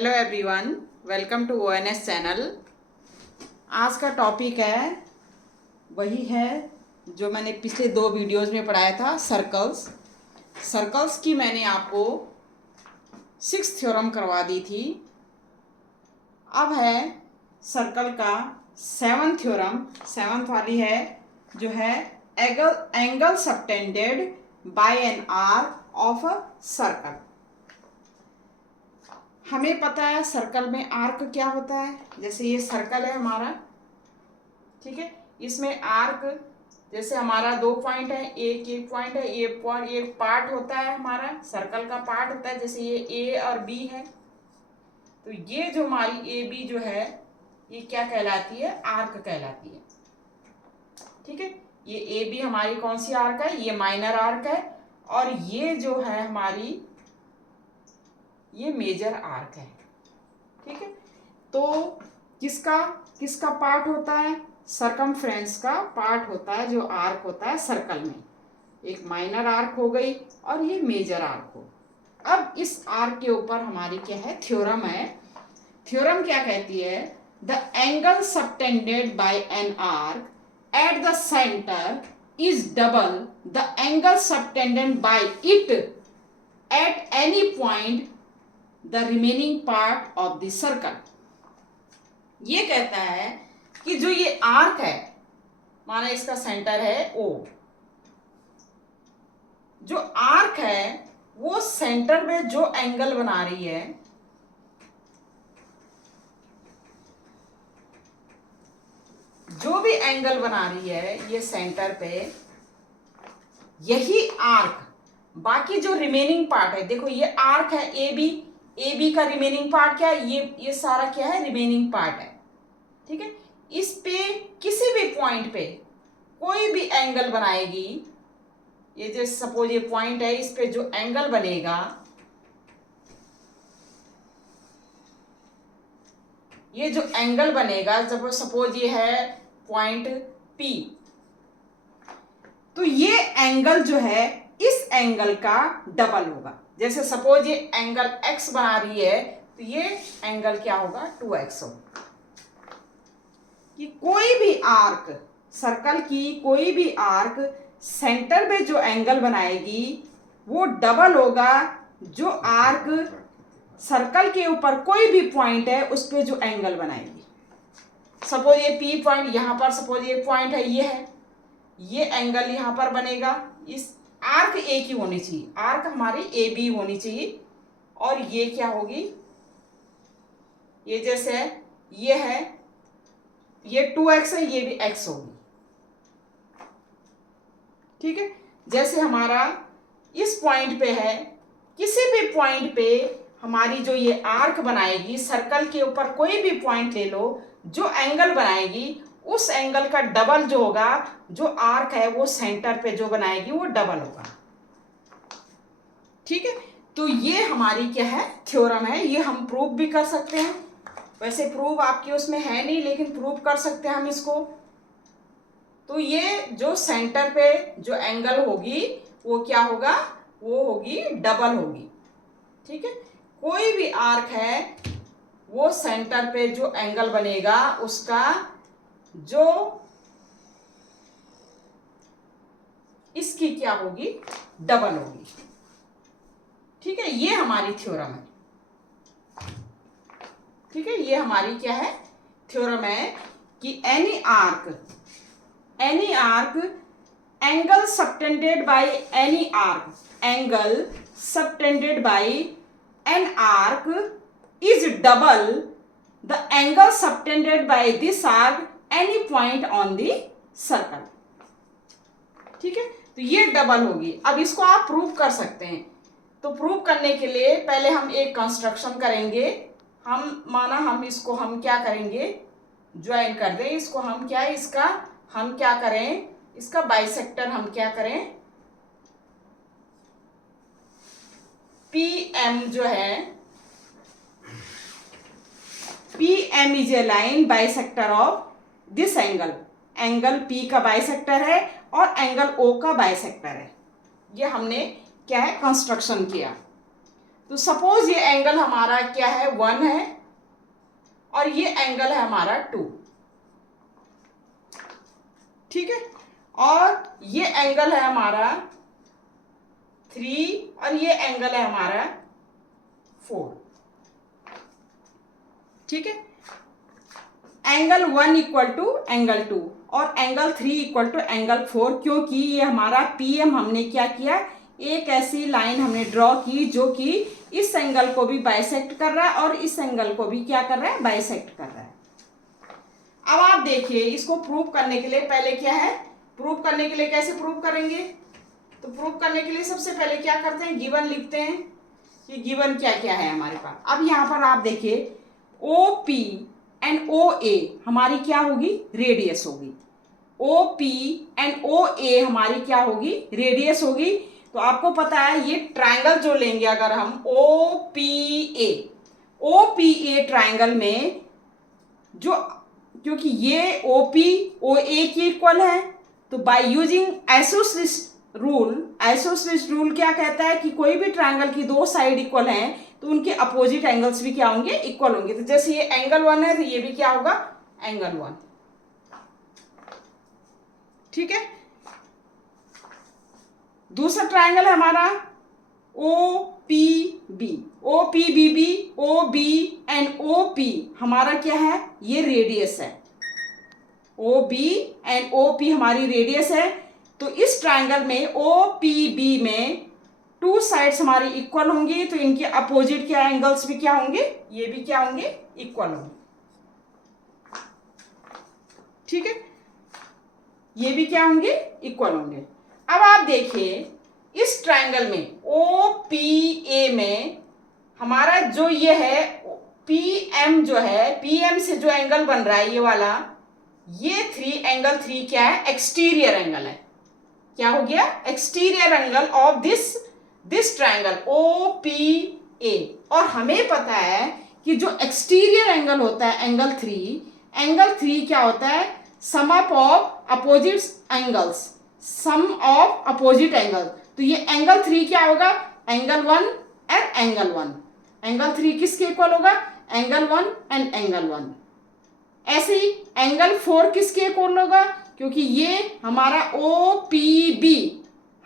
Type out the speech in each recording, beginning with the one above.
Hello everyone, welcome to ONS channel. आज का topic वही है जो मैंने पिछले 2 वीडियोज़ में पढ़ाया था, सर्कल्स की मैंने आपको 6th थ्योरम करवा दी थी। अब है सर्कल का 7th थ्योरम, 7th वाली है जो है angle subtended bye an arc of a circle. हमें पता है सर्कल में आर्क क्या होता है। जैसे ये सर्कल है हमारा, ठीक है, इसमें आर्क जैसे हमारा 2 पॉइंट है, एक पॉइंट है, एक पार्ट होता है, हमारा सर्कल का पार्ट होता है। जैसे ये ए और बी है, तो ये जो हमारी ए बी जो है ये क्या कहलाती है? आर्क कहलाती है। ठीक है, ये ए बी हमारी कौन सी आर्क है? ये माइनर आर्क है। और ये जो है हमारी ये मेजर आर्क है। ठीक है, तो किसका पार्ट होता है? सरकमफ्रेंस का पार्ट होता है जो आर्क होता है सर्कल में। एक माइनर आर्क हो गई और ये मेजर आर्क हो। अब इस आर्क के ऊपर हमारी क्या है? थ्योरम है। थ्योरम क्या कहती है? The angle subtended bye an arc at the centre is double the angle subtended bye it at any point the remaining part of the circle. ये कहता है कि जो ये आर्क है, माना इसका सेंटर है O, जो आर्क है वो सेंटर में जो एंगल बना रही है, जो भी एंगल बना रही है ये सेंटर पे, यही आर्क, बाकी जो रिमेनिंग पार्ट है, देखो ये आर्क है ए बी का रिमेनिंग पार्ट क्या है? ये सारा क्या है? रिमेनिंग पार्ट है। ठीक है, इस पे किसी भी पॉइंट पे कोई भी एंगल बनाएगी, ये जैसे सपोज ये पॉइंट है, इस पे जो एंगल बनेगा, ये जो एंगल बनेगा, जब सपोज ये है पॉइंट P, तो ये एंगल जो है इस एंगल का डबल होगा। जैसे सपोज ये एंगल x बना रही है, तो ये एंगल क्या होगा? 2x होगा। कि कोई भी आर्क, सर्कल की कोई भी आर्क सेंटर में जो एंगल बनाएगी वो डबल होगा जो आर्क सर्कल के ऊपर कोई भी पॉइंट है उस पे जो एंगल बनाएगी। सपोज ये P पॉइंट, यहाँ पर सपोज ये पॉइंट है, ये है, ये एंगल यहाँ पर बनेगा। इस आर्क ए की होनी चाहिए, आर्क हमारी ए बी होनी चाहिए। और ये क्या होगी? ये जैसे ये है, ये 2x है, ये भी x होगी। ठीक है, जैसे हमारा इस पॉइंट पे है, किसी भी पॉइंट पे हमारी जो ये आर्क बनाएगी, सर्कल के ऊपर कोई भी पॉइंट ले लो, जो एंगल बनाएगी उस एंगल का डबल जो होगा, जो आर्क है वो सेंटर पे जो बनाएगी वो डबल होगा। ठीक है, तो ये हमारी क्या है? थ्योरम है। ये हम प्रूव भी कर सकते हैं। वैसे प्रूव आपकी उसमें है नहीं, लेकिन प्रूव कर सकते हैं हम इसको। तो ये जो सेंटर पे जो एंगल होगी वो क्या होगा? वो होगी डबल होगी। ठीक है, कोई भी आर्क है वो सेंटर पे जो एंगल बनेगा उसका जो इसकी क्या होगी? डबल होगी। ठीक है, ये हमारी थ्योरम है। ठीक है, ये हमारी क्या है? थ्योरम है कि any arc angle subtended by any arc, angle subtended bye an arc is double the angle subtended by this arc any point on the circle. ठीक है, तो ये डबल होगी। अब इसको आप प्रूव कर सकते हैं। तो प्रूव करने के लिए पहले हम एक कंस्ट्रक्शन करेंगे। हम इसको हम क्या करेंगे? ज्वाइन कर दें इसको। हम क्या है इसका, हम क्या करें? इसका बाइसेक्टर हम क्या करें? PM जो है, PM is a line bisector of this angle. Angle P का बाइसेक्टर है और एंगल O का बाइसेक्टर है। ये हमने क्या है? कंस्ट्रक्शन किया। तो सपोज ये एंगल हमारा क्या है, 1 है, और ये एंगल है हमारा 2, ठीक है, और ये एंगल है हमारा 3 और ये एंगल है हमारा 4, ठीक है। एंगल 1 इक्वल टू एंगल 2 और एंगल 3 इक्वल टू एंगल 4, क्योंकि ये हमारा PM हमने क्या किया, एक ऐसी लाइन हमने ड्रॉ की जो कि इस एंगल को भी बाइसेक्ट कर रहा है और इस एंगल को भी क्या कर रहा है, बाइसेक्ट कर रहा है। अब आप देखिए इसको प्रूव करने के लिए पहले क्या है, प्रूव करने के लिए कैसे प्रूव करेंगे, तो प्रूव करने के लिए सबसे पहले क्या करते हैं, गिवन लिखते हैं कि गिवन क्या क्या है हमारे पास। अब यहाँ पर आप देखिए OP एंड OA हमारी क्या होगी, रेडियस होगी। OP एंड OA हमारी क्या होगी, रेडियस होगी। तो आपको पता है ये ट्रायंगल जो लेंगे अगर हम OPA ट्रायंगल में जो, क्योंकि ये OP OA की इक्वल है, तो बाय यूजिंग आइसोसेलेस रूल क्या कहता है कि कोई भी ट्रायंगल की दो साइड इक्वल हैं तो उनके अपोजिट एंगल्स भी क्या होंगे, इक्वल होंगे। तो जैसे ये एंगल 1 है तो ये भी क्या होगा, एंगल 1, ठीक है। दूसरा ट्रायंगल है हमारा OPBB OB एंड OP हमारा क्या है, ये रेडियस है। OB एंड OP हमारी रेडियस है। तो इस ट्रायंगल में OPB में टू साइड्स हमारी इक्वल होंगी, तो इनके अपोजिट क्या एंगल्स भी क्या होंगे, ये भी क्या होंगे, इक्वल होंगे, ठीक है, ये भी क्या होंगे, इक्वल होंगे। अब आप देखिए इस ट्रायंगल में OPA में हमारा जो ये है PM जो है, PM से जो एंगल बन रहा है ये वाला, ये एंगल 3 क्या है, एक्सटीरियर एंगल है। क्या हो गया, exterior angle of this triangle OPA। और हमें पता है कि जो एक्सटीरियर एंगल होता है एंगल 3 क्या होता है, sum of opposite angles, sum of opposite angle. तो ये एंगल 3 क्या होगा, एंगल 1 एंड एंगल 1। एंगल 3 किसके इक्वल होगा, एंगल 1 एंड एंगल 1। ऐसे ही एंगल 4 किसके इक्वल होगा, क्योंकि ये हमारा OPB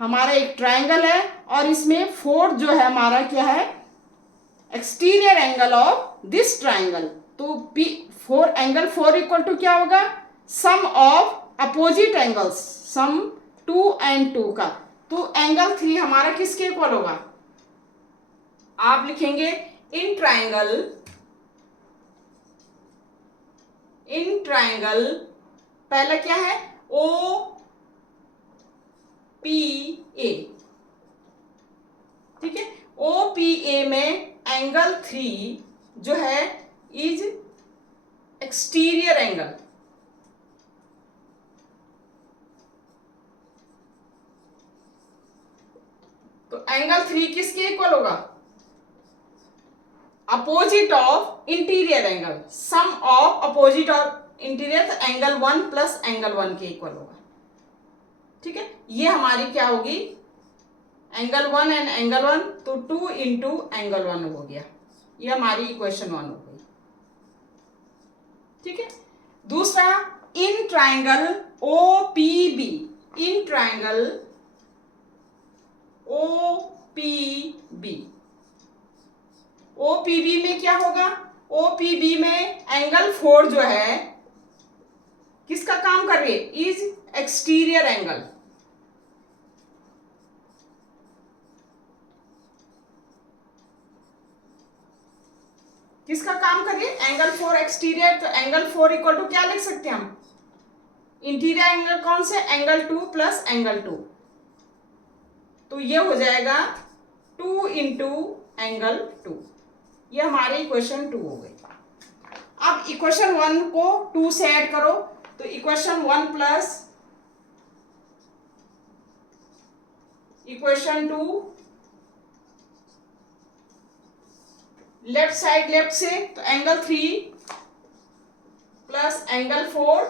हमारा एक ट्रायंगल है और इसमें 4 जो है हमारा क्या है, exterior angle of this triangle. तो एंगल 4 इक्वल टू क्या होगा, सम ऑफ अपोजिट एंगल्स, सम 2 एंड 2 का। तो एंगल 3 हमारा किसके इक्वल होगा, आप लिखेंगे इन ट्रायंगल पहला क्या है, OPA, ठीक है। OPA में एंगल 3 जो है इज एक्सटीरियर एंगल, तो एंगल 3 किसके इक्वल होगा, opposite of interior angle, sum of opposite of interior, तो एंगल 1 प्लस एंगल 1 के इक्वल होगा, ठीक है। ये हमारी क्या होगी, एंगल 1 एंड एंगल 1, तो 2 इंटू एंगल 1 हो गया, ये हमारी इक्वेशन 1 हो गई, ठीक है। दूसरा in triangle OPB, in triangle OPB में क्या होगा, OPB में एंगल 4 जो है किसका काम कर रही है, इज एक्सटीरियर एंगल, किसका काम कर रही है, एंगल 4 एक्सटीरियर। तो एंगल 4 इक्वल टू क्या लिख सकते हैं हम, इंटीरियर एंगल कौन से, एंगल 2 प्लस एंगल 2, तो ये हो जाएगा 2 इंटू एंगल 2, ये हमारी इक्वेशन 2 हो गई। अब इक्वेशन 1 को 2 से ऐड करो, तो equation 1 plus equation 2, left side left से, तो angle 3 plus angle 4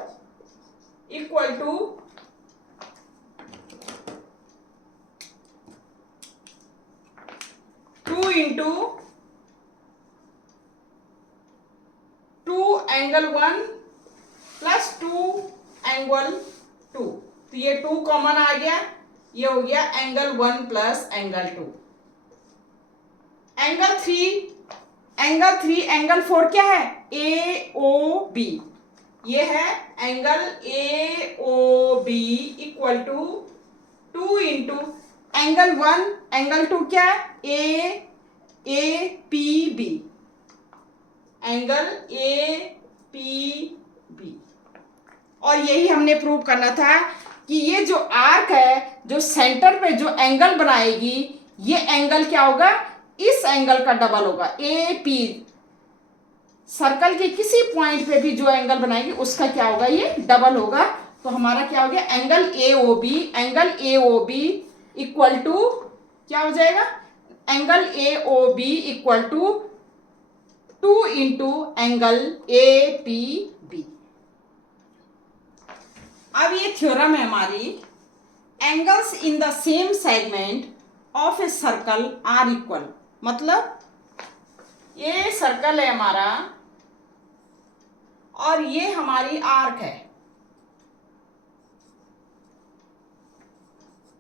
equal to 2 into 2 angle 1 plus 2 angle 2, तो ये 2 कॉमन आ गया, ये हो गया angle 1 plus angle 2। Angle 3 angle 4 क्या है, ए ओ बी, ये है angle A O B equal to 2 into angle 1 angle 2 क्या है, A P B, angle A P B. और यही हमने प्रूव करना था कि ये जो आर्क है जो सेंटर पे जो एंगल बनाएगी, ये एंगल क्या होगा, इस एंगल का डबल होगा। ए पी सर्कल के किसी पॉइंट पे भी जो एंगल बनाएगी उसका क्या होगा, ये डबल होगा। तो हमारा क्या हो गया, angle A O B equal to क्या हो जाएगा, angle A O B equal to 2 into angle A P B. अब ये थ्योरम है हमारी, angles in the same segment of a circle are equal, मतलब ये सर्कल है हमारा और ये हमारी आर्क है,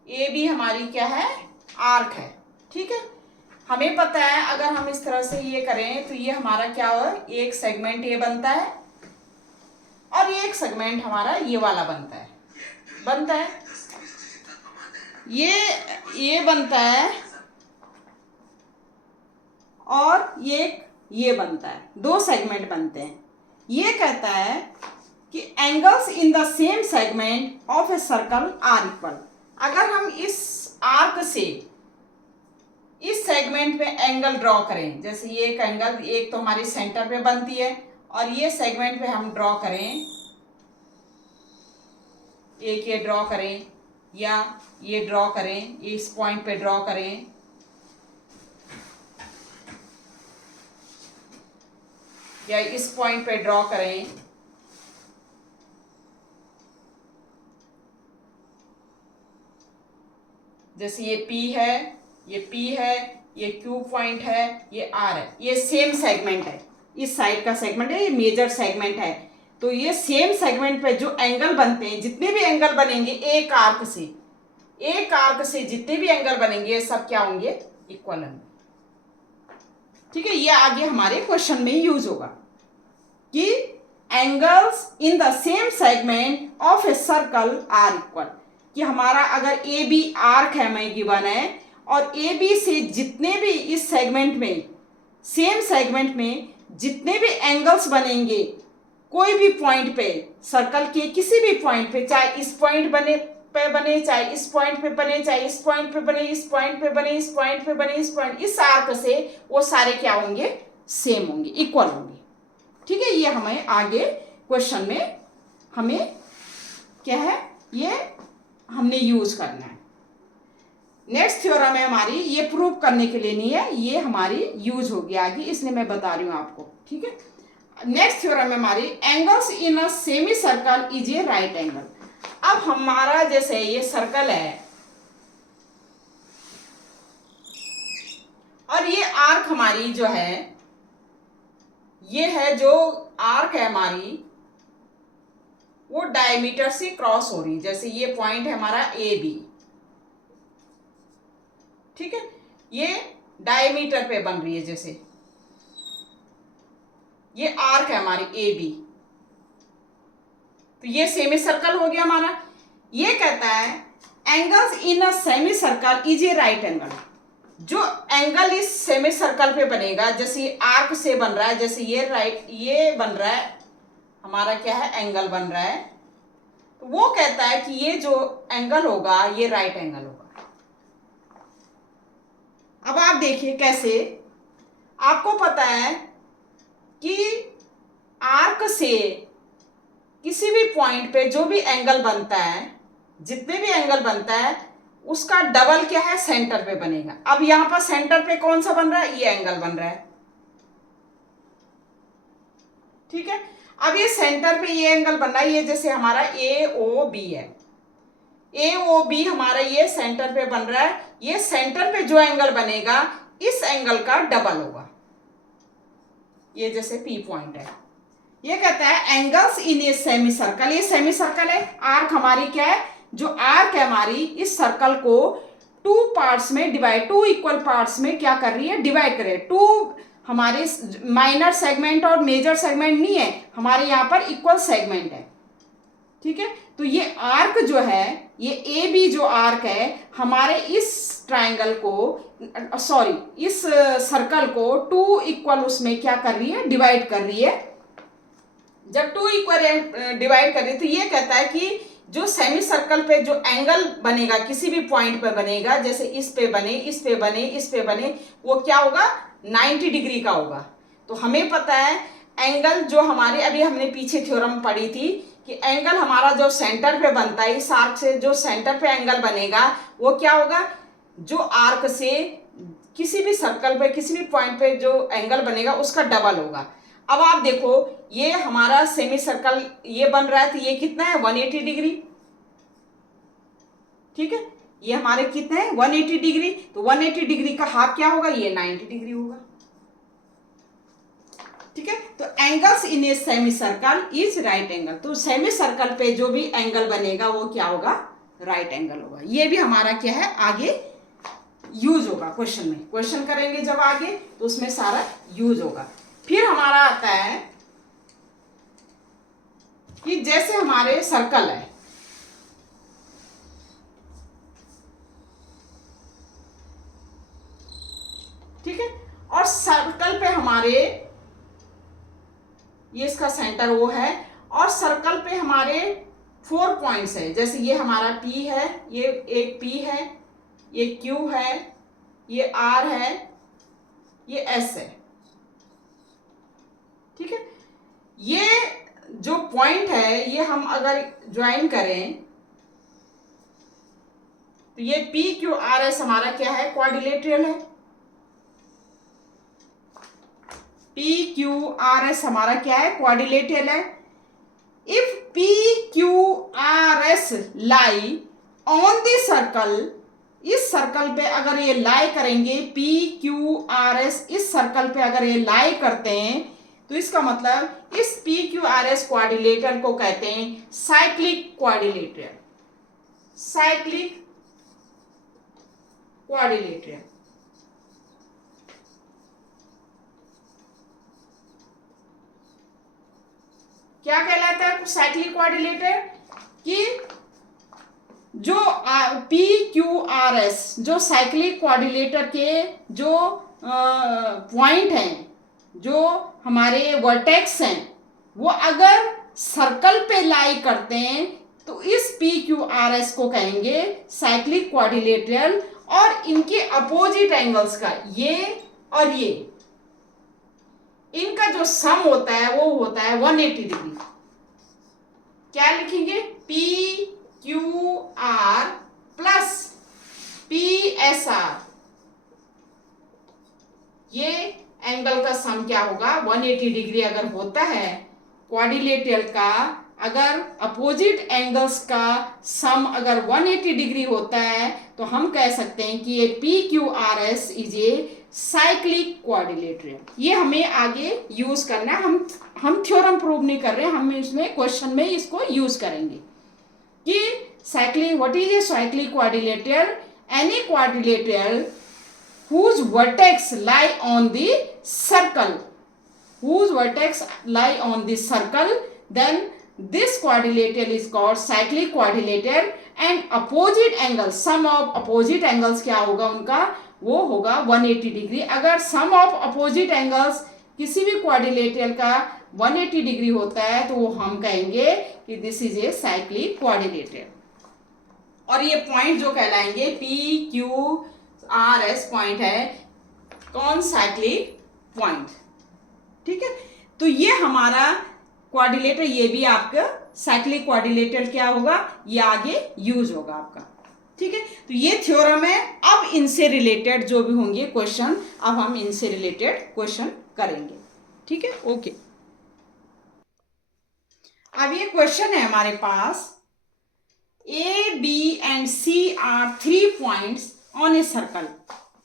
ए भी हमारी क्या है, आर्क है। ठीक है, हमें पता है अगर हम इस तरह से ये करें तो ये हमारा क्या हो, एक सेगमेंट ये बनता है और ये एक सेगमेंट हमारा ये वाला बनता है ये बनता है और ये बनता है, 2 सेगमेंट बनते हैं। ये कहता है कि angles in the same segment of a circle are equal. अगर हम इस आर्क से इस सेगमेंट में एंगल ड्रॉ करें, जैसे ये एक एंगल, एक तो हमारी सेंटर पे बनती है और ये सेगमेंट पे हम ड्रॉ करें, एक ये ड्रॉ करें या ये ड्रॉ करें, ये इस पॉइंट पे ड्रॉ करें, या इस पॉइंट पे ड्रॉ करें, जैसे ये P है, ये Q पॉइंट है, ये R है, ये सेम सेगमेंट है, इस साइड का सेगमेंट है, ये मेजर सेगमेंट है। तो ये सेम सेगमेंट पे जो एंगल बनते हैं, जितने भी एंगल बनेंगे एक आर्क से जितने भी एंगल बनेंगे ये सब क्या होंगे, इक्वल होंगे। ठीक है, ये आगे हमारे क्वेश्चन में यूज होगा कि angles in the same segment of a circle are equal, कि हमारा अगर ए बी आर्क है हमें गिवन है और ए बी से जितने भी इस सेगमेंट में, सेम सेगमेंट में जितने भी एंगल्स बनेंगे कोई भी पॉइंट पे, सर्कल के किसी भी पॉइंट पे, चाहे इस पॉइंट पे बने, चाहे इस पॉइंट पे बने, चाहे इस पॉइंट पे बने, इस पॉइंट पे बने, इस पॉइंट पे बने, इस पॉइंट, इस आर्क से वो सारे क्या होंगे, सेम होंगे, इक्वल होंगे। ठीक है, ये हमें आगे क्वेश्चन में हमें क्या है, ये हमने यूज करना है। नेक्स्ट थ्योरम है हमारी, ये प्रूव करने के लिए नहीं है, ये हमारी यूज होगी आगे, इसलिए मैं बता रही हूं आपको। ठीक है, नेक्स्ट थ्योरम है हमारी, angles in a semi circle is a right angle. अब हमारा जैसे ये सर्कल है और ये आर्क हमारी जो है, ये है जो आर्क है हमारी, वो डायमीटर से क्रॉस हो रही, जैसे ये पॉइंट है हमारा ए बी। ठीक है, ये डायमीटर पे बन रही है, जैसे ये आर्क है हमारी ए बी, तो ये सेमी सर्कल हो गया हमारा। ये कहता है angles in a semi circle is a right angle. जो एंगल इस सेमी सर्कल पे बनेगा, जैसे आर्क से बन रहा है, जैसे ये राइट, ये बन रहा है हमारा क्या है, एंगल बन रहा है, तो वो कहता है कि ये जो एंगल होगा ये राइट एंगल होगा। अब आप देखिए कैसे, आपको पता है कि आर्क से किसी भी पॉइंट पे जो भी एंगल बनता है, जितने भी एंगल बनता है उसका डबल क्या है, सेंटर पे बनेगा। अब यहां पर सेंटर पे कौन सा बन रहा है, ये एंगल बन रहा है। ठीक है, अब ये सेंटर पे ये एंगल बन रहा है, ये जैसे हमारा ए ओ बी है, ए ओ बी हमारा ये सेंटर पे बन रहा है। ये सेंटर पे जो एंगल बनेगा इस एंगल का डबल होगा। ये जैसे पी पॉइंट है, ये कहता है angles in a semi circle, ये सेमी सर्कल है, आर्क हमारी क्या है, जो आर्क है हमारी इस सर्कल को टू पार्ट्स में डिवाइड, टू इक्वल पार्ट्स में क्या कर रही है, डिवाइड कर रही है। टू हमारे माइनर सेगमेंट और मेजर सेगमेंट नहीं है, हमारे यहाँ पर इक्वल सेगमेंट है, ठीक है। तो ये आर्क जो है, ये ए बी जो आर्क है हमारे इस ट्राइंगल को, सॉरी इस सर्कल को टू इक्वल उसमें क्या कर रही है, डिवाइड कर रही है। जब टू इक्वल डिवाइड कर रही है तो ये कहता है कि जो सेमी सर्कल पे जो एंगल बनेगा किसी भी पॉइंट पे बनेगा, जैसे इस पे बने, इस पे बने, इस पे बने, वो क्या होगा, 90 डिग्री का होगा। तो हमें पता है एंगल जो हमारे, अभी हमने पीछे थ्योरम पढ़ी थी कि एंगल हमारा जो सेंटर पे बनता है, इस आर्क से जो सेंटर पे एंगल बनेगा वो क्या होगा, जो आर्क से किसी भी सर्कल पे किसी भी पॉइंट पे जो एंगल बनेगा उसका डबल होगा। अब आप देखो ये हमारा सेमी सर्कल ये बन रहा है, तो ये कितना है, 180 डिग्री, ठीक है। ये हमारे कितने हैं, 180 डिग्री, तो 180 डिग्री का हाफ क्या होगा, ये 90 डिग्री होगा, ठीक है। तो angles in a semi circle is right angle, तो सेमी सर्कल पे जो भी एंगल बनेगा वो क्या होगा, राइट एंगल होगा। ये भी हमारा क्या है, आगे यूज होगा क्वेश्चन में, क्वेश्चन करेंगे जब आगे तो उसमें सारा यूज होगा। फिर हमारा आता है कि जैसे हमारे सर्कल है, ठीक है, और सर्कल पे हमारे ये इसका सेंटर वो है, और सर्कल पे हमारे 4 पॉइंट्स है, जैसे ये हमारा P है, ये एक P है, ये Q है, ये R है, ये S है, ठीक है। ये जो पॉइंट है ये हम अगर ज्वाइन करें तो ये PQRS हमारा क्या है, क्वाड्रिलेटरल है। PQRS हमारा क्या है, क्वाड्रिलेटरल है। If PQRS lie on the circle, इस सर्कल पे अगर ये लाई करेंगे, PQRS इस सर्कल पे अगर ये लाई करते हैं तो इसका मतलब इस PQRS क्वाड्रिलेटरल को कहते हैं साइक्लिक क्वाड्रिलेटरल, साइक्लिक क्वाड्रिलेटरल। क्या कहलाता है साइक्लिक क्वाड्रिलेटरल, कि जो PQRS जो साइक्लिक क्वाड्रिलेटर के जो पॉइंट हैं, जो हमारे वर्टेक्स हैं, वो अगर सर्कल पे लाई करते हैं तो इस PQRS को कहेंगे साइक्लिक क्वाड्रिलेटरल, और इनके अपोजिट एंगल्स का, ये और ये, इनका जो सम होता है वो होता है 180 डिग्री। क्या लिखेंगे, PQR प्लस PSR, ये एंगल का सम क्या होगा, 180 डिग्री अगर होता है क्वाड्रिलेटरल का, अगर अपोजिट एंगल्स का सम अगर 180 डिग्री होता है तो हम कह सकते हैं कि ये PQRS is a cyclic quadrilateral. ये हमें आगे यूज करना है, हम थ्योरम प्रूव नहीं कर रहे हैं, हम इसमें क्वेश्चन में इसको यूज करेंगे कि cyclic, what is a cyclic quadrilateral, any quadrilateral whose vertex lie on the circle, whose vertex lie on the circle, then this quadrilateral is called cyclic quadrilateral, and opposite angle, sum of opposite angles क्या होगा उनका, वो होगा 180 degree. अगर sum of opposite angles किसी भी quadrilateral का 180 degree होता है तो वो हम कहेंगे कि this is a cyclic quadrilateral. और ये पॉइंट जो कहलाएंगे PQRS पॉइंट है कौन, साइक्लिक पॉइंट, ठीक है। तो ये हमारा क्वाड्रिलेटर, ये भी आपका साइक्लिक क्वाड्रिलेटर क्या होगा, ये आगे यूज होगा आपका, ठीक है। तो ये थ्योरम है। अब इनसे रिलेटेड जो भी होंगे क्वेश्चन, अब हम इनसे रिलेटेड क्वेश्चन करेंगे, ठीक है, ओके। अब ये क्वेश्चन है हमारे पास, A, B and C are 3 points on a circle,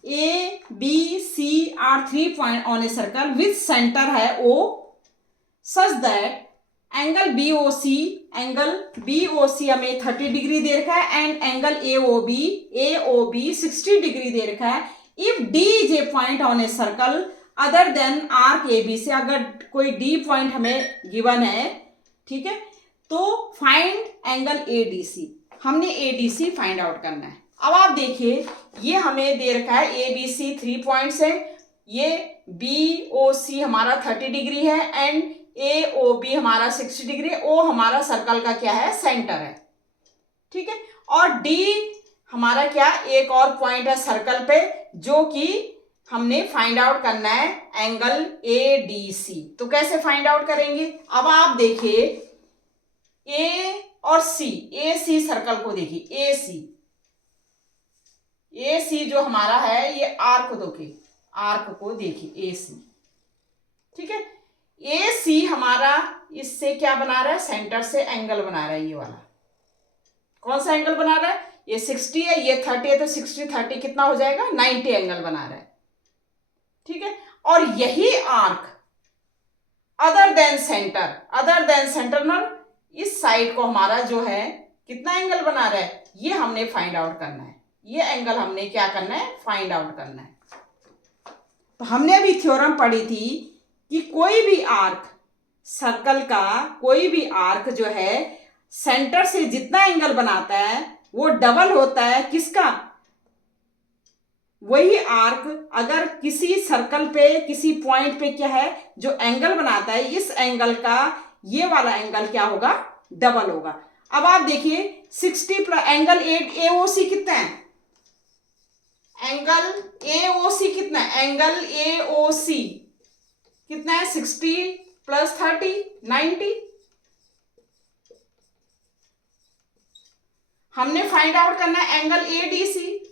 A B C are 3 point on a circle with centre है O, such that angle B O C हमें 30 डिग्री दे रखा है and angle A O B 60 degree दे रखा है। If D is a point on a circle other than arc A B से, अगर कोई डी पॉइंट हमें गिवन है, ठीक है, तो find angle A D C, हमने A D C find out करना है। अब आप देखिए ये हमें दे रखा है ए बी सी 3 पॉइंट्स है, ये बी ओ सी हमारा 30 डिग्री है एंड ए ओ बी हमारा 60 डिग्री, ओ हमारा सर्कल का क्या है, सेंटर है, ठीक है। और डी हमारा क्या, एक और पॉइंट है सर्कल पे जो कि हमने फाइंड आउट करना है एंगल ए डी सी। तो कैसे फाइंड आउट करेंगे, अब आप देखिए ए और सी, ए सी सर्कल को देखिए, ए सी जो हमारा है ये आर्क को देखिए ए सी, ठीक है। ए सी हमारा इससे क्या बना रहा है, सेंटर से एंगल बना रहा है, ये वाला कौन सा एंगल बना रहा है, ये 60 है, ये 30 है, तो 60 कितना हो जाएगा, 90 एंगल बना रहा है, ठीक है। और यही आर्क अदर देन सेंटर मतलब इस साइड को हमारा जो है कितना एंगल बना रहा है, ये हमने फाइंड आउट करना है, ये एंगल हमने क्या करना है, फाइंड आउट करना है। तो हमने अभी थ्योरम पढ़ी थी कि कोई भी आर्क, सर्कल का कोई भी आर्क जो है सेंटर से जितना एंगल बनाता है वो डबल होता है किसका, वही आर्क अगर किसी सर्कल पे किसी पॉइंट पे क्या है जो एंगल बनाता है, इस एंगल का ये वाला एंगल क्या होगा, डबल होगा। अब आप देखिए 60 प्लस एंगल ए ओ सी कितना है, एंगल ए ओ सी कितना है, एंगल ए ओ सी कितना है, 60 प्लस 30 90। हमने फाइंड आउट करना है एंगल ए डी सी,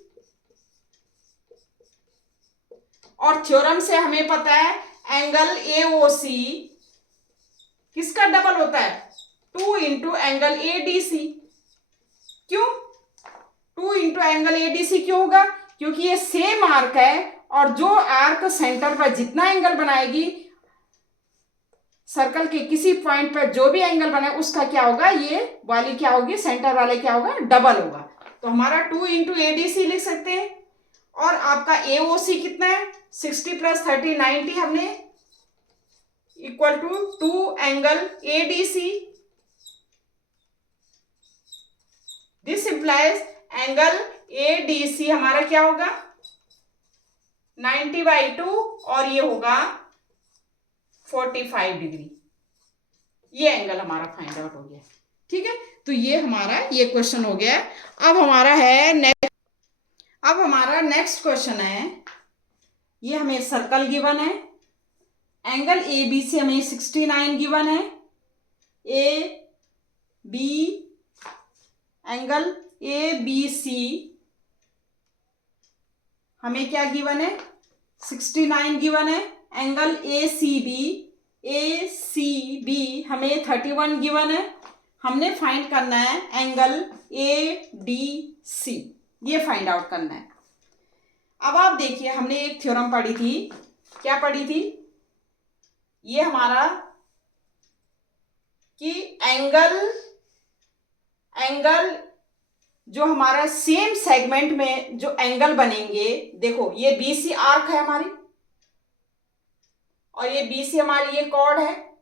और थ्योरम से हमें पता है एंगल ए ओ सी किसका डबल होता है, 2 into angle A D C. क्यों 2 into angle A D C क्यों होगा, क्योंकि ये सेम आर्क है और जो आर्क सेंटर पर जितना एंगल बनाएगी, सर्कल के किसी पॉइंट पर जो भी एंगल बने उसका क्या होगा, ये वाली क्या होगी, सेंटर वाले क्या होगा, डबल होगा। तो हमारा 2 इंटू ए डी सी लिख सकते हैं। और आपका ए ओ सी कितना है, 60 प्लस 30 90, हमने equal to 2 angle A D C. This implies angle A D C हमारा क्या होगा, 90/2 और ये होगा 45 डिग्री। ये एंगल हमारा फाइंड आउट हो गया, ठीक है। तो ये हमारा ये क्वेश्चन हो गया। अब हमारा नेक्स्ट क्वेश्चन है, ये हमें सर्कल गिवन है, एंगल ए बी से हमें 69 गिवन है, A B angle A B C हमें क्या गिवन है, 69 गिवन है, एंगल ए सी बी हमें 31 गिवन है। हमने फाइंड करना है एंगल ए डी सी, ये फाइंड आउट करना है। अब आप देखिए हमने एक थ्योरम पढ़ी थी, क्या पढ़ी थी, ये हमारा कि एंगल जो हमारा सेम सेगमेंट में जो एंगल बनेंगे, देखो ये बीसी आर्क है हमारी और ये बीसी हमारी ये कॉर्ड है,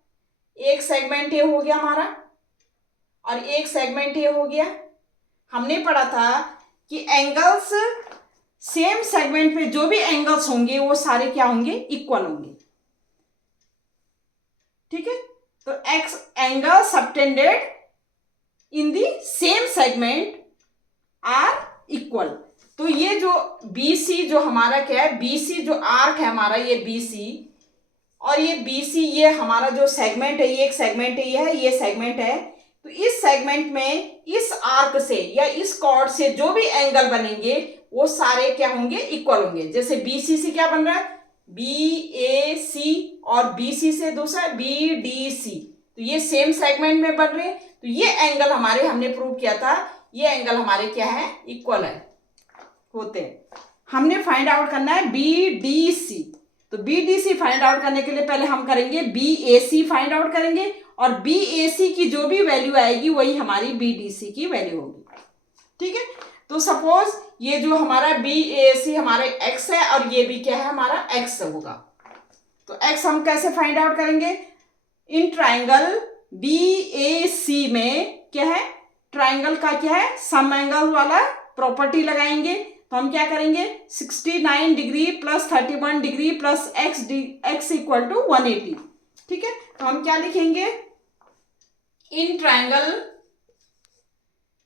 एक सेगमेंट ये हो गया हमारा और एक सेगमेंट ये हो गया। हमने पढ़ा था कि एंगल्स सेम सेगमेंट पे जो भी एंगल्स होंगे वो सारे क्या होंगे, इक्वल होंगे, ठीक है। तो x angle subtended in the same segment are equal. तो ये जो BC जो हमारा क्या है, BC जो आर्क है हमारा, ये BC और ये BC ये हमारा जो सेगमेंट है, ये एक सेगमेंट है, ये सेगमेंट है। तो इस सेगमेंट में इस आर्क से या इस कॉर्ड से जो भी एंगल बनेंगे वो सारे क्या होंगे, इक्वल होंगे। जैसे BC से क्या बन रहा है, BAC और BC से दूसरा BDC, तो ये सेम सेगमेंट में बन रहे हैं। तो ये एंगल हमारे, हमने प्रूव किया था, ये एंगल हमारे क्या है, इक्वल है होते हैं। हमने फाइंड आउट करना है BDC। तो BDC फाइंड आउट करने के लिए पहले हम करेंगे BAC फाइंड आउट करेंगे, और BAC की जो भी वैल्यू आएगी वही हमारी BDC की वैल्यू होगी। ठीक है, तो सपोज ये जो हमारा BAC हमारे x है और ये भी क्या है हमारा x होगा। तो x हम कैसे फाइंड आउट करेंगे? इन ट्राइंगल BAC में क्या है, ट्राइंगल का क्या है, सम एंगल वाला प्रॉपर्टी लगाएंगे। तो हम क्या करेंगे, 69 degree plus 31 degree plus x equal to 180। ठीक है, तो हम क्या लिखेंगे, इन ट्राइंगल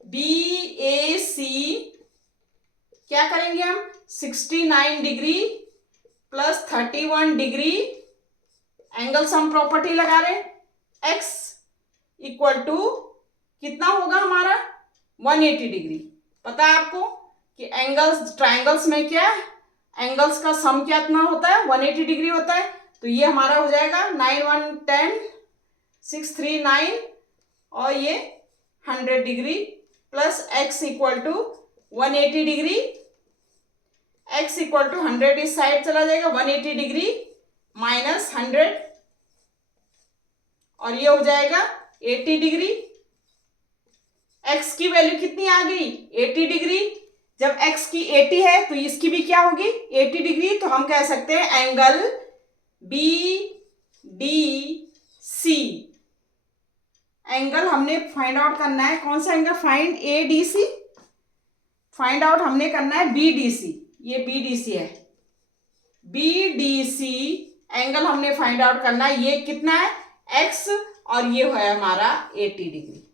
BAC क्या करेंगे हम, 69 degree plus 31 degree, angle sum property लगा रहे, x इक्वल टू कितना होगा हमारा 180 डिग्री। पता है आपको कि एंगल्स, ट्राइंगल्स में क्या एंगल्स का सम कितना होता है, 180 डिग्री होता है। तो ये हमारा हो जाएगा 9 1 10 6 3 9 और ये 100 degree plus x equal to 180 degree, x equal to 100 इस साइड चला जाएगा, 180 डिग्री माइनस 100 और ये हो जाएगा 80 डिग्री। x की वैल्यू कितनी आ गई, 80 डिग्री। जब x की 80 है तो इसकी भी क्या होगी 80 डिग्री। तो हम कह सकते हैं एंगल BDC, एंगल हमने फाइंड आउट करना है, कौन सा angle, find ADC, find out हमने करना है BDC। ये BDC है, BDC एंगल हमने फाइंड आउट करना है, ये कितना है x और ये है हमारा 80 डिग्री।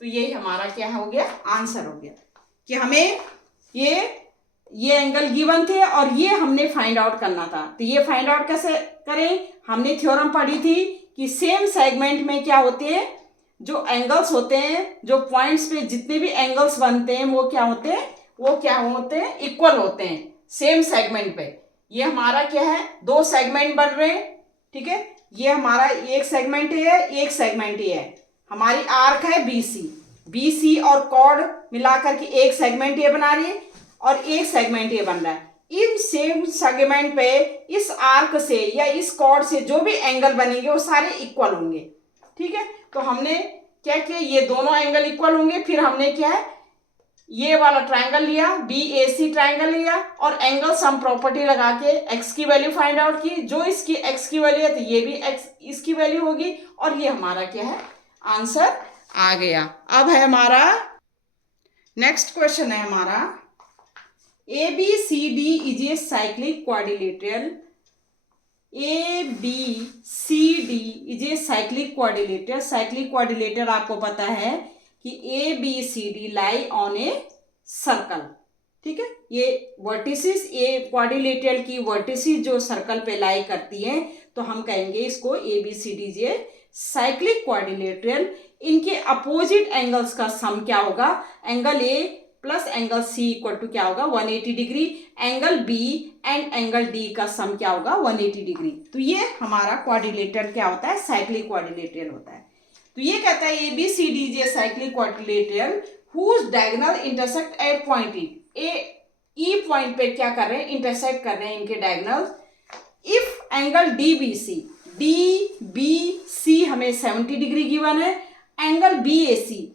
तो ये हमारा क्या हो गया, आंसर हो गया कि हमें ये एंगल गिवन थे और ये हमने फाइंड आउट करना था। तो ये फाइंड आउट कैसे करें, हमने थ्योरम पढ़ी थी कि सेम सेगमेंट में क्या होते हैं, जो एंगल्स होते हैं, जो पॉइंट्स पे जितने भी एंगल्स बनते हैं वो क्या होते हैं, इक्वल होते हैं सेम सेगमेंट पे। ये हमारा क्या है, दो सेगमेंट बन रहे हैं। ठीक है, ये हमारा एक सेगमेंट है, एक सेगमेंट ही है, हमारी आर्क है BC और कॉर्ड मिलाकर के एक सेगमेंट ये बना रही है और एक सेगमेंट ये बन रहा है। इन सेम सेगमेंट पे इस आर्क से या इस कॉर्ड से जो भी एंगल बनेंगे वो सारे इक्वल होंगे। ठीक है, तो हमने क्या किया, ये दोनों एंगल इक्वल होंगे। फिर हमने क्या है, ये वाला ट्राइंगल लिया, BAC ट्राइंगल लिया और एंगल सम प्रॉपर्टी लगा के x की वैल्यू फाइंड आउट की। जो इसकी x की वैल्यू है तो ये भी x इसकी वैल्यू होगी और ये हमारा क्या है, आंसर आ गया। अब है हमारा नेक्स्ट क्वेश्चन है हमारा, ABCD is a cyclic quadrilateral, ABCD is a cyclic quadrilateral. Cyclic quadrilateral आपको पता है कि ABCD lie on a circle. ठीक है, ये वर्टिसेस, ये क्वाड्रिलेटरल की वर्टिसेस जो सर्कल पे लाई करती हैं, तो हम कहेंगे इसको ABCD जे साइक्लिक क्वाड्रिलेटरल। इनके अपोजिट एंगल्स का सम क्या होगा, angle A plus angle C equal to क्या होगा 180 degree, angle B and angle D का सम क्या होगा 180 डिग्री। तो ये हमारा क्वाड्रिलेटरल क्या होता है, साइक्लिक क्वाड्रिलेटरल होता है। तो ये कहता है ABCD is a cyclic quadrilateral whose diagonal intersect at point E point पे क्या कर रहे हैं, इंटरसेक्ट कर रहे हैं इनके डायगोनल। इफ एंगल DBC हमें 70 डिग्री गिवन है, एंगल BAC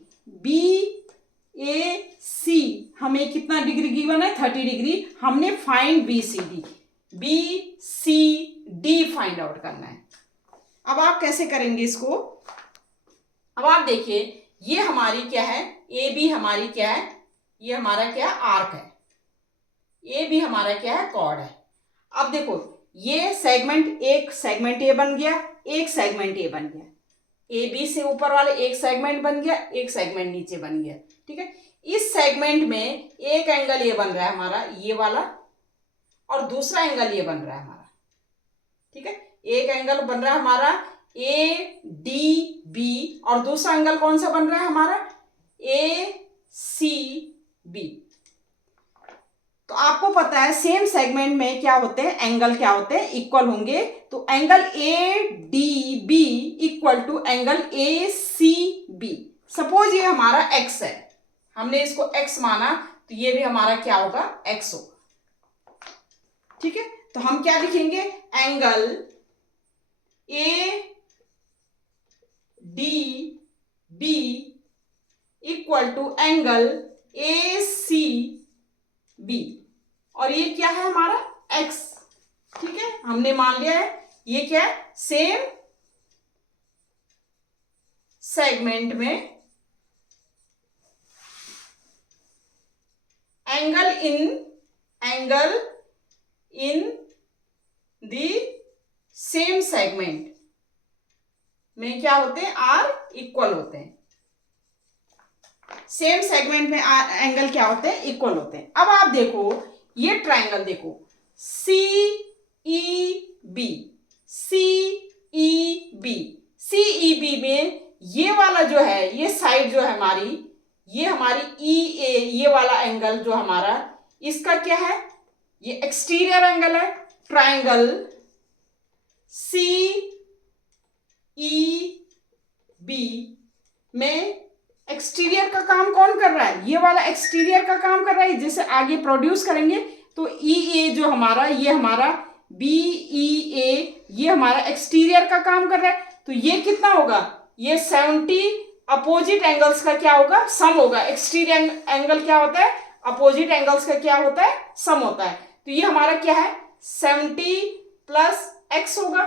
हमें कितना डिग्री गिवन है 30 डिग्री। हमने फाइंड BCD फाइंड आउट करना है। अब आप कैसे करेंगे इसको, अब आप देखिए ये हमारी क्या है, AB हमारी क्या है, ये हमारा क्या आर्क है, AB हमारा क्या है कॉर्ड है। अब देखो ये सेगमेंट, एक सेगमेंट A बन गया, एक सेगमेंट A बन गया, AB से ऊपर वाले एक सेगमेंट बन गया, एक सेगमेंट नीचे बन गया। ठीक है, इस सेगमेंट में एक एंगल ये बन रहा है हमारा ये वाला और दूसरा एंगल ये बन रहा है हमारा। ठीक है, एक एंगल बन रहा है हमारा ADB और दूसरा एंगल कौन सा बन रहा है हमारा ACB। तो आपको पता है सेम सेगमेंट में क्या होते हैं, एंगल क्या होते हैं, इक्वल होंगे। तो angle ADB equal to angle ACB। Suppose ये हमारा x है, हमने इसको x माना तो ये भी हमारा क्या होगा x होगा। ठीक है, तो हम क्या लिखेंगे, angle A D B equal to angle A C B, और ये क्या है हमारा एक्स। ठीक है, हमने मान लिया है ये क्या है, सेम सेगमेंट में angle in the same segment में क्या होते हैं, आर इक्वल होते हैं। सेम सेगमेंट में एंगल क्या होते हैं, इक्वल होते हैं। अब आप देखो ये ट्रायंगल देखो, सी ई बी, सी ई बी, सी ई बी में ये वाला जो है, ये साइड जो है हमारी, ये हमारी ई ए, ये वाला एंगल जो हमारा, इसका क्या है, ये एक्सटीरियर एंगल है। ट्रायंगल सी ई बी में एक्सटीरियर का काम कौन कर रहा है, ये वाला एक्सटीरियर का काम कर रहा है। जैसे आगे प्रोड्यूस करेंगे तो ई ए जो हमारा, ये हमारा बी ई ए, ये हमारा एक्सटीरियर का काम कर रहा है। तो ये कितना होगा, ये 70 अपोजिट एंगल्स का क्या होगा, सम होगा। एक्सटीरियर एंगल क्या होता है, अपोजिट एंगल्स का क्या होता है, सम होता है। तो ये हमारा क्या है, 70 प्लस एक्स होगा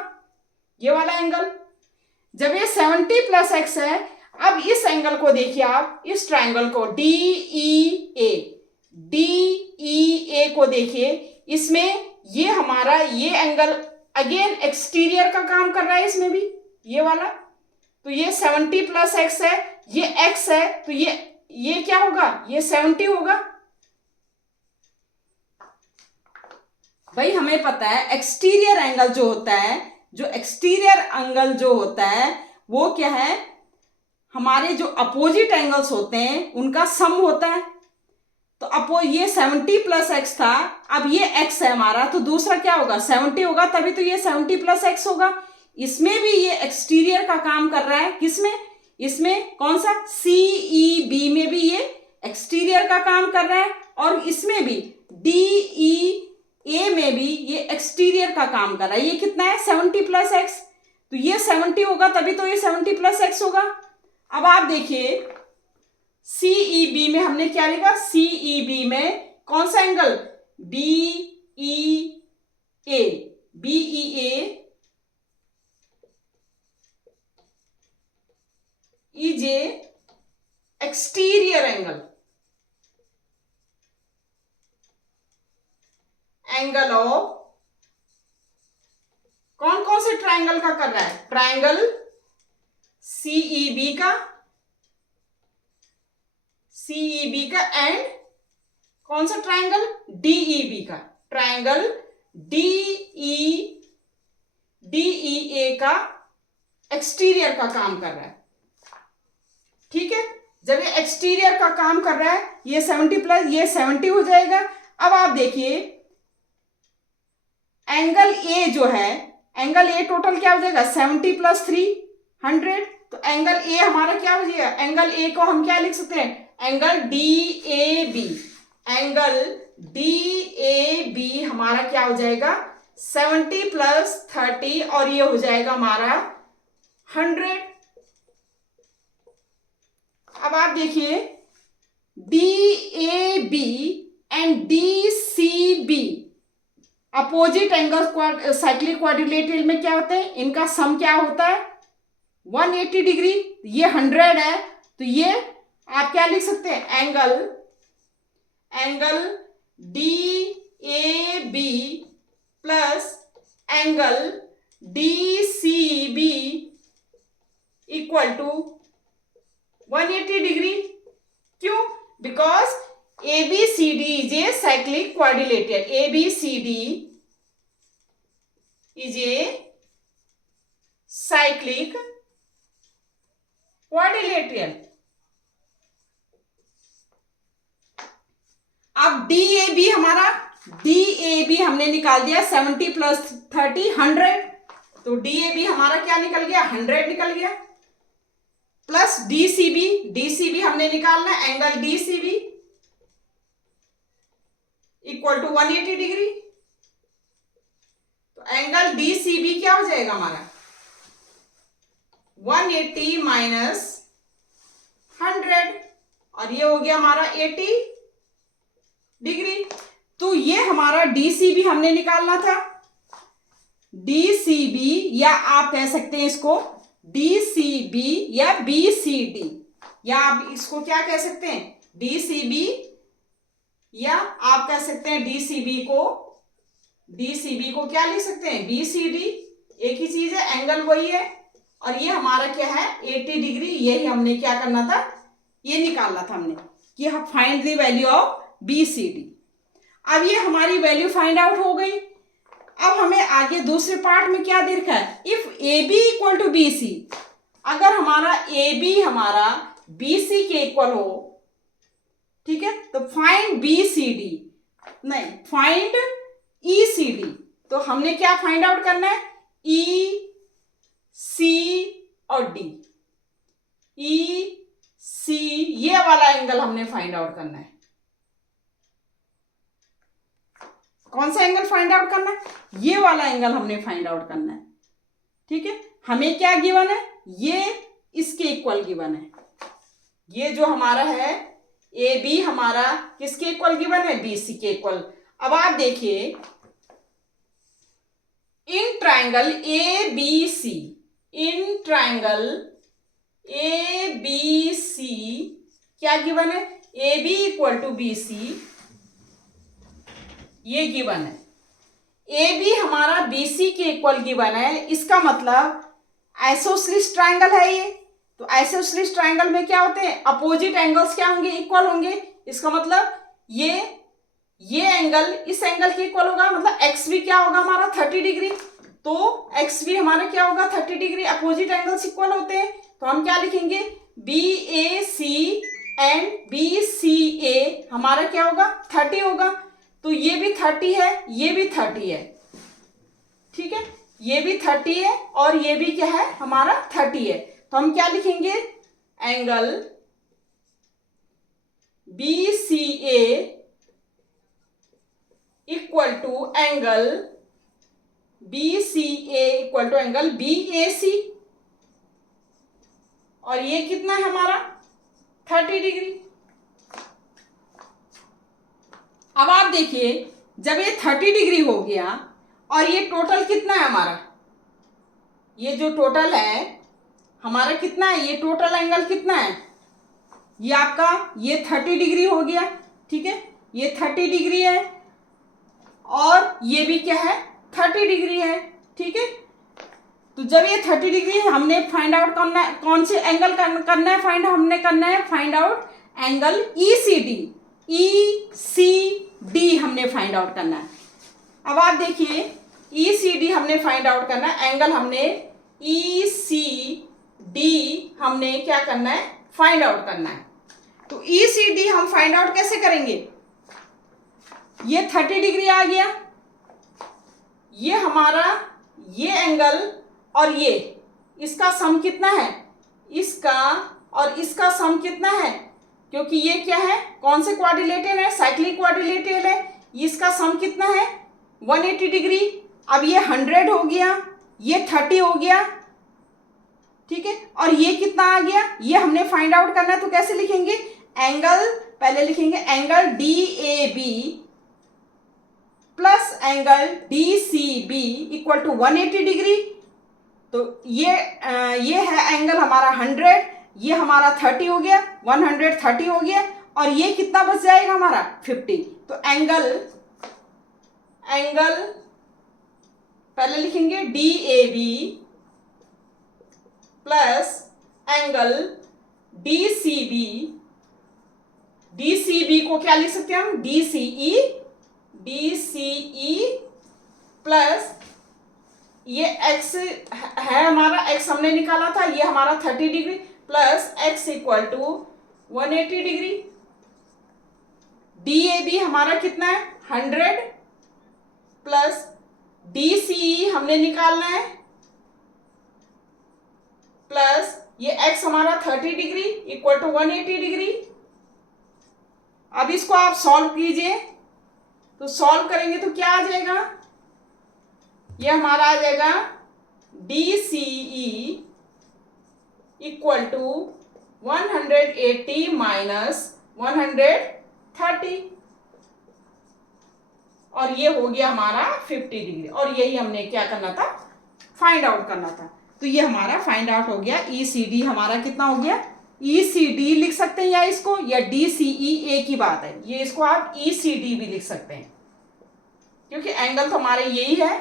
ये वाला एंगल। जब ये 70 प्लस एक्स है, अब इस एंगल को देखिए आप, इस ट्रायंगल को डी ई ए को देखिए, इसमें ये हमारा ये एंगल अगेन एक्सटीरियर का काम कर रहा है, इसमें भी ये वाला। तो ये 70 प्लस एक्स है, ये एक्स है, तो ये क्या होगा, ये 70 होगा। भाई हमें पता है एक्सटीरियर एंगल जो होता है, जो एक्सटीरियर एंगल जो होता है वो क्या है, हमारे जो अपोजिट एंगल्स होते हैं उनका सम होता है। तो ये 70 प्लस एक्स था, अब ये एक्स है हमारा, तो दूसरा क्या होगा, 70 होगा, तभी तो ये 70 प्लस एक्स होगा। इसमें भी ये एक्सटीरियर का काम कर रहा है, किसमें, इसमें कौन सा, सी ई बी में भी ये एक्सटीरियर का काम कर रहा है, और इसमें भी डी ई ए में भी ये एक्सटीरियर का काम कर रहा है। ये कितना है, 70 प्लस एक्स, तो ये 70 होगा, तभी तो ये 70 प्लस एक्स होगा। अब आप देखिए सीई बी में हमने क्या लिखा, सीई बी में कौन सा angle, B E A is a exterior angle of, कौन कौन से ट्रायंगल का कर रहा है, ट्रायंगल सीई बी का एंड कौन सा ट्रायंगल, डीई का, ट्रायंगल डीई ए का एक्सटीरियर का काम कर रहा है। ठीक है, जब ये एक्सटीरियर का काम कर रहा है, ये 70 प्लस ये 70 हो जाएगा। अब आप देखिए एंगल ए जो है, एंगल ए टोटल क्या हो जाएगा, 70 प्लस 3 100। तो एंगल ए हमारा क्या हो जाएगा, एंगल ए को हम क्या लिख सकते हैं, angle D A B, angle D A B हमारा क्या हो जाएगा, 70 प्लस 30, और ये हो जाएगा हमारा 100। अब आप देखिए D A B and D C B opposite angle cyclic quadrilateral में क्या होते हैं, इनका सम क्या होता है 180 डिग्री। ये 100 है, तो ये आप क्या लिख सकते हैं, angle D A B plus angle D C B equal to 180 degree. क्यों, because ABCD is a cyclic quadrilateral. ABCD is a cyclic quadrilateral. अब DAB हमारा, DAB हमने निकाल दिया 70 प्लस 30 100, तो DAB हमारा क्या निकल गया, 100 निकल गया, प्लस DCB हमने निकालना है, angle DCB equal to 180 degree. Angle D C B क्या हो जाएगा हमारा 180 माइनस 100, और ये हो गया हमारा 80 डिग्री। तो ये हमारा डीसीबी हमने निकालना था। डीसीबी, या आप कह सकते हैं इसको डीसीबी या बीसीडी, या आप इसको क्या कह सकते हैं डीसीबी, या आप कह सकते हैं डीसीबी को क्या लिख सकते हैं बीसीडी, एक ही चीज है, एंगल वही है। और ये हमारा क्या है 80 डिग्री, यही हमने क्या करना था, ये निकालना था हमने कि हम find the value of BCD. अब ये हमारी वैल्यू फाइंड आउट हो गई। अब हमें आगे दूसरे पार्ट में क्या दे रखा है, if A B equal to B C, अगर हमारा ए बी हमारा बी सी के इक्वल हो, ठीक है, तो फाइंड बी सी डी, नहीं फाइंड ई सी डी। तो हमने क्या फाइंड आउट करना है, ई सी और डी, ई सी, ये वाला एंगल हमने फाइंड आउट करना है। कौन सा एंगल फाइंड आउट करना है, ये वाला एंगल हमने फाइंड आउट करना है। ठीक है, हमें क्या गिवन है, ये इसके इक्वल गिवन है। ये जो हमारा है ए बी हमारा किसके इक्वल गिवन है, बी सी के इक्वल। अब आप देखिए in triangle A B C, in triangle A B C क्या गिवन है, A B equal to B C, ये गिवन है। ए बी हमारा बी सी के इक्वल गिवन है, इसका मतलब आइसोसेलेस ट्राइंगल है ये। तो आइसोसेलेस ट्राइंगल में क्या होते हैं, अपोजिट एंगल्स क्या होंगे, इक्वल होंगे। इसका मतलब ये एंगल इस एंगल के इक्वल होगा, मतलब एक्स भी क्या होगा हमारा 30 डिग्री। तो एक्स भी हमारा क्या होगा 30 डिग्री, अपोजिट एंगल्स इक्वल होते हैं। तो हम क्या लिखेंगे, B A C and B C A हमारा क्या होगा 30 होगा। तो ये भी 30 है, ये भी 30 है, ठीक है, ये भी 30 है और ये भी क्या है हमारा 30 है। तो हम क्या लिखेंगे, angle B C A equal to angle B C A equal to angle B A C, और ये कितना है हमारा 30 डिग्री। अब आप देखिए जब ये 30 डिग्री हो गया और ये टोटल कितना है हमारा, ये जो टोटल है हमारा कितना है, ये टोटल एंगल कितना है, ये आपका ये 30 डिग्री हो गया, ठीक है, ये 30 डिग्री है और ये भी क्या है 30 डिग्री है, ठीक है। तो जब ये 30 डिग्री है हमने फाइंड आउट करना है, कौन से एंगल करना है फाइंड, हमने करना है find out angle E C D, E C D हमने फाइंड आउट करना है। अब आप देखिए ई सी डी हमने फाइंड आउट करना है, एंगल हमने ई सी डी हमने क्या करना है फाइंड आउट करना है। तो ई सी डी हम फाइंड आउट कैसे करेंगे, ये 30 डिग्री आ गया, ये हमारा ये एंगल और ये इसका सम कितना है, इसका और इसका सम कितना है, क्योंकि ये क्या है कौन से क्वाड्रिलेटरल है, साइक्लिक क्वाड्रिलेटरल है, इसका सम कितना है 180 डिग्री। अब ये 100 हो गया, ये 30 हो गया, ठीक है, और ये कितना आ गया, ये हमने फाइंड आउट करना है। तो कैसे लिखेंगे, एंगल पहले लिखेंगे angle D A B plus angle D C B equal to 180 degree. तो ये है एंगल हमारा 100, ये हमारा 30 हो गया, 130 हो गया, और ये कितना बच जाएगा हमारा 50। तो एंगल पहले लिखेंगे D A B plus angle D C B, D C B को क्या लिख सकते हैं हम, डी सी ई प्लस ये x है हमारा, x हमने निकाला था, ये हमारा 30 degree plus x equal to 180 degree. D A B हमारा कितना है 100 प्लस डी सी ई हमने निकालना है प्लस ये x हमारा 30 डिग्री इक्वल टू 180 डिग्री। अब इसको आप सॉल्व कीजिए, तो सॉल्व करेंगे तो क्या आ जाएगा, ये हमारा आ जाएगा DCE इक्वल टू 180 माइनस 130, और ये हो गया हमारा 50 डिग्री, और यही हमने क्या करना था, फाइंड आउट करना था। तो ये हमारा फाइंड आउट हो गया। ECD हमारा कितना हो गया, ECD लिख सकते हैं या इसको, या DCE एक ही बात है, ये इसको आप ECD भी लिख सकते हैं क्योंकि एंगल तो हमारे यही है।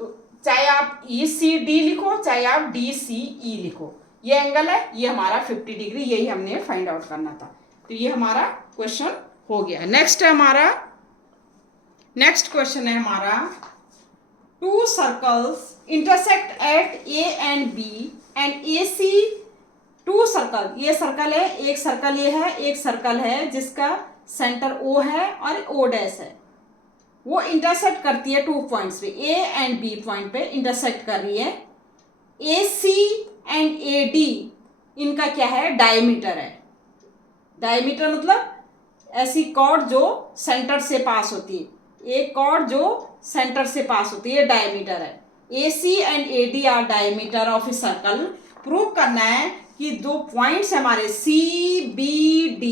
तो चाहे आप ECD लिखो चाहे आप DCE लिखो, ये एंगल है, ये हमारा 50 डिग्री, यही हमने फाइंड आउट करना था। तो ये हमारा क्वेश्चन हो गया। नेक्स्ट है हमारा, नेक्स्ट क्वेश्चन है हमारा, two circles intersect at A and B and AC two circle, ये सर्कल है, एक सर्कल ये है, एक सर्कल है जिसका सेंटर O है और O डैश है, वो इंटरसेक्ट करती है 2 पॉइंट्स पे, A एंड B पॉइंट पे इंटरसेक्ट कर रही है। AC एंड AD इनका क्या है, डायमीटर है। डायमीटर मतलब ऐसी कॉर्ड जो सेंटर से पास होती है, एक कॉर्ड जो सेंटर से पास होती है, डायमीटर है। AC and AD are diameter of a circle. Prove करना है कि दो पॉइंट्स हमारे CBD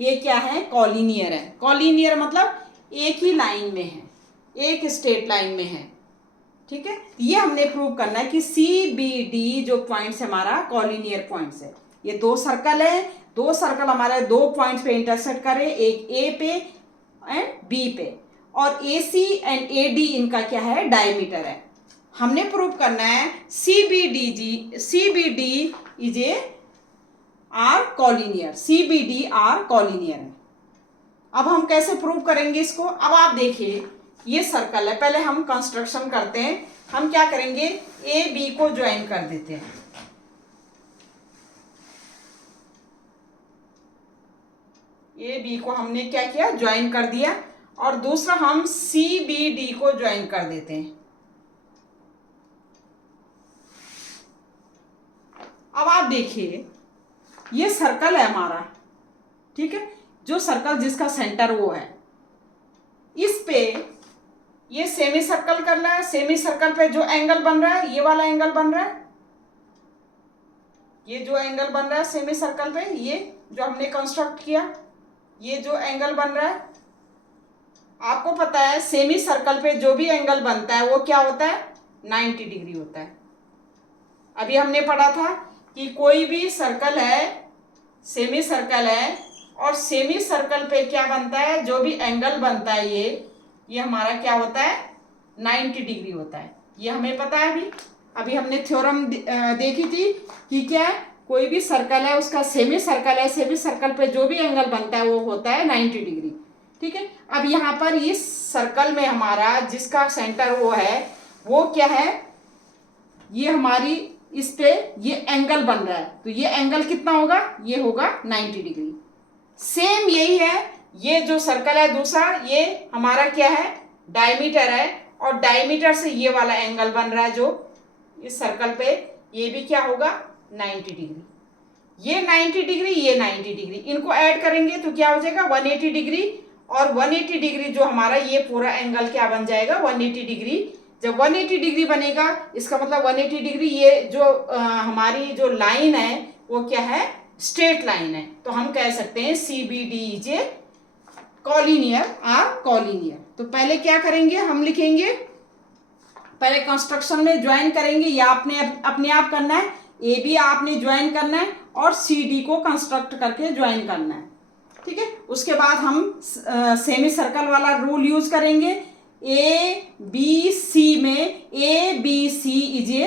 ये क्या है, कॉलिनियर है। कॉलिनियर मतलब एक ही लाइन में है, एक स्ट्रेट लाइन में है, ठीक है। ये हमने प्रूव करना है कि CBD जो पॉइंट्स हमारा कॉलिनियर पॉइंट्स है। ये दो सर्कल है, दो सर्कल हमारे दो पॉइंट्स पे इंटरसेक्ट करे, एक A पे एंड B पे, और AC एंड AD इनका क्या है, डायमीटर है। हमने प्रूव करना है CBD is a are collinear, CBD are collinear है। अब हम कैसे प्रूव करेंगे इसको, अब आप देखिए ये सर्कल है, पहले हम कंस्ट्रक्शन करते हैं। हम क्या करेंगे, AB को ज्वाइन कर देते हैं, AB को हमने क्या किया, ज्वाइन कर दिया, और दूसरा हम CBD को ज्वाइन कर देते हैं। अब आप देखिए ये सर्कल है हमारा, ठीक है, जो सर्कल जिसका सेंटर वो है, इस पे ये सेमी सर्कल कर रहा है। सेमी सर्कल पे जो एंगल बन रहा है, ये वाला एंगल बन रहा है, ये जो एंगल बन रहा है सेमी सर्कल पे, ये जो हमने कंस्ट्रक्ट किया, ये जो एंगल बन रहा है, आपको पता है सेमी सर्कल पे जो भी एंगल बनता है वो क्या होता है, 90 डिग्री होता है। अभी हमने पढ़ा था कि कोई भी सर्कल है, सेमी सर्कल है, और सेमी सर्कल पे क्या बनता है, जो भी एंगल बनता है ये हमारा क्या होता है, 90 डिग्री होता है। ये हमें पता है। अभी हमने थ्योरम देखी थी कि क्या, कोई भी सर्कल है उसका सेमी सर्कल है, सेमी सर्कल पे जो भी एंगल बनता है वो होता है 90 डिग्री, ठीक है। अब यहाँ पर इस सर्कल में हमारा जिसका सेंटर वो है, वो क्या है, ये हमारी इस पे ये एंगल बन रहा है, तो ये एंगल कितना होगा, ये होगा 90 डिग्री। सेम यही है, ये जो सर्कल है दूसरा, ये हमारा क्या है, डायमीटर है, और डायमीटर से ये वाला एंगल बन रहा है जो इस सर्कल पे, ये भी क्या होगा, 90 डिग्री। ये 90 डिग्री, ये 90 डिग्री, इनको ऐड करेंगे तो क्या हो जाएगा, 180 डिग्री, और 180 डिग्री जो हमारा ये पूरा एंगल क्या बन जाएगा, 180 डिग्री। जब 180 डिग्री बनेगा इसका मतलब 180 डिग्री, ये जो हमारी जो लाइन है वो क्या है, स्ट्रेट लाइन है। तो हम कह सकते हैं CBD is a collinear are collinear. तो पहले क्या करेंगे, हम लिखेंगे, पहले कंस्ट्रक्शन में ज्वाइन करेंगे, या आपने अपने आप करना है, AB आपने ज्वाइन करना है, और CD को कंस्ट्रक्ट करके ज्वाइन करना है, ठीक है। उसके बाद हम सेमी सर्कल वाला रूल यूज करेंगे। ABC में ABC इज ए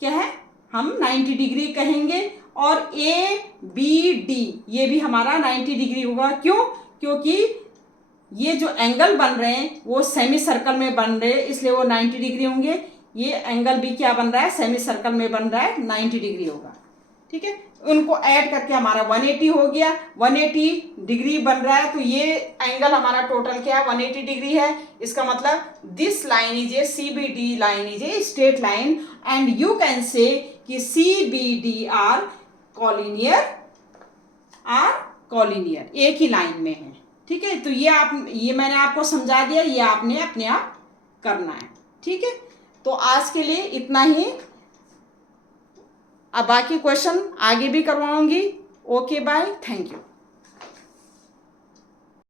क्या है, हम 90 डिग्री कहेंगे, और ABD ये भी हमारा 90 डिग्री होगा। क्यों, क्योंकि ये जो एंगल बन रहे हैं वो सेमी सर्कल में बन रहे हैं, इसलिए वो 90 डिग्री होंगे। ये एंगल भी क्या बन रहा है, सेमी सर्कल में बन रहा है, 90 डिग्री होगा, ठीक है। उनको ऐड करके हमारा 180 हो गया, 180 डिग्री बन रहा है, तो ये एंगल हमारा टोटल क्या है, 180 डिग्री है। इसका मतलब this line is a CBD line is a straight line, and you can say कि CBD आर कॉलिनियर, एक ही लाइन में है, ठीक है। तो ये मैंने आपको समझा दिया, ये आपने अपने आप करना है, ठीक है। तो आज के लिए इतना ही। अब बाकी क्वेश्चन आगे भी करवाऊंगी। Okay bye, thank you.